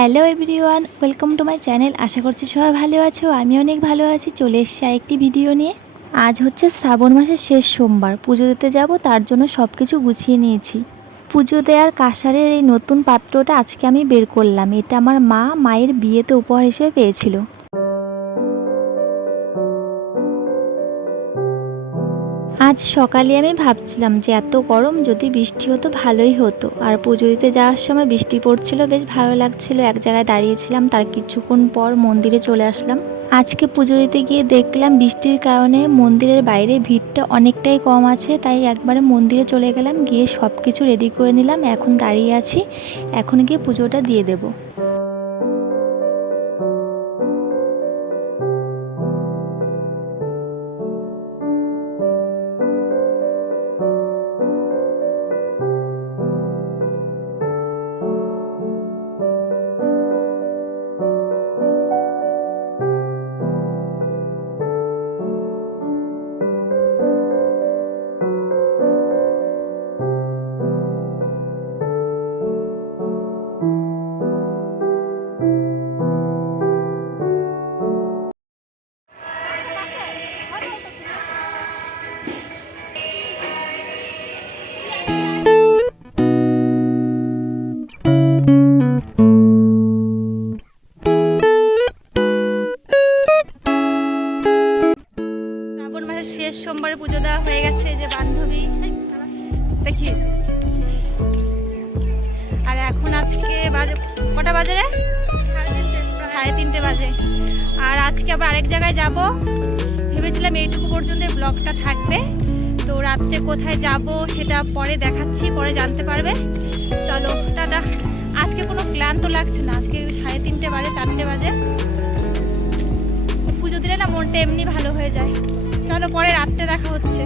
Hello everyone, welcome to my channel. আশা করছি সবাই ভালো আছো। আমি অনেক ভালো আছি। চলে এসেছি আরেকটি ভিডিও নিয়ে। আজ হচ্ছে শ্রাবণ মাসের শেষ সোমবার, পুজো দিতে যাব, তার জন্য সব কিছু গুছিয়ে নিয়েছি। পুজো দেওয়ার কাঁসারের এই নতুন পাত্রটা আজকে আমি বের করলাম। এটা আমার মায়ের বিয়েতে উপহার হিসেবে পেয়েছিল। আজ সকালে আমি ভাবছিলাম যে এত গরম, যদি বৃষ্টি হতো ভালোই হতো। আর পুজো দিতে যাওয়ার সময় বৃষ্টি পড়ছিল, বেশ ভালো লাগছিল। এক জায়গায় দাঁড়িয়েছিলাম, তার কিছুক্ষণ পর মন্দিরে চলে আসলাম। আজকে পুজো দিতে গিয়ে দেখলাম বৃষ্টির কারণে মন্দিরের বাইরে ভিড়টা অনেকটাই কম আছে, তাই একবারে মন্দিরে চলে গেলাম, গিয়ে সব কিছু রেডি করে নিলাম। এখন দাঁড়িয়ে আছি, এখন গিয়ে পুজোটা দিয়ে দেবো। শ্রাবণ মাসের শেষ সোমবারে পুজো দেওয়া হয়ে গেছে, যে বান্ধবী দেখিয়েছে। আর এখন আজকে বাজে কটা বাজে রে? 3:30 বাজে। আর আজকে আবার আরেক জায়গায় যাব। ভেবেছিলাম এইটুকু পর্যন্ত ব্লগটা থাকবে, তো রাত্রে কোথায় যাব সেটা পরে দেখাচ্ছি, পরে জানতে পারবে। চলো টাটা। আজকে কোনো ক্লান্ত লাগছে না। আজকে 3:30 বাজে, 4টে বাজে। পুজো দিলে না মনটা এমনি ভালো হয়ে যায়। চলো পরে রাত্রে দেখা হচ্ছে।